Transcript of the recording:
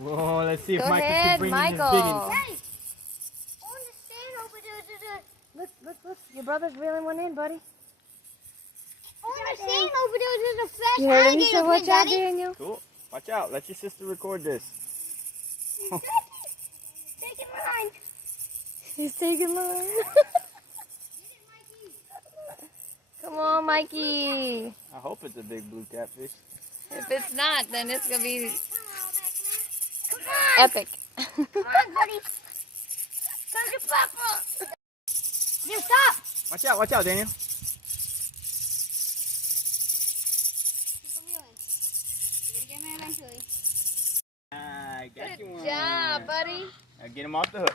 Whoa, let's see if Go Michael ahead, can bring in his Michael. big one. Hey! On the stand over there. Look. Your brother's reeling one in, buddy. On the stand over there's a fresh You heard him? He alligator said, watch fin, out, Daddy. Daniel. Cool. Watch out. Let your sister record this. Taking mine. He's taking mine. Come on, Mikey. I hope it's a big blue catfish. If it's not, then it's going to be Come on. epic. Come on, buddy. Come to Papa. Dude, stop. Watch out, Daniel. Keep on reeling. You're going to get me eventually. I got you Good one. job, buddy. Now get him off the hook.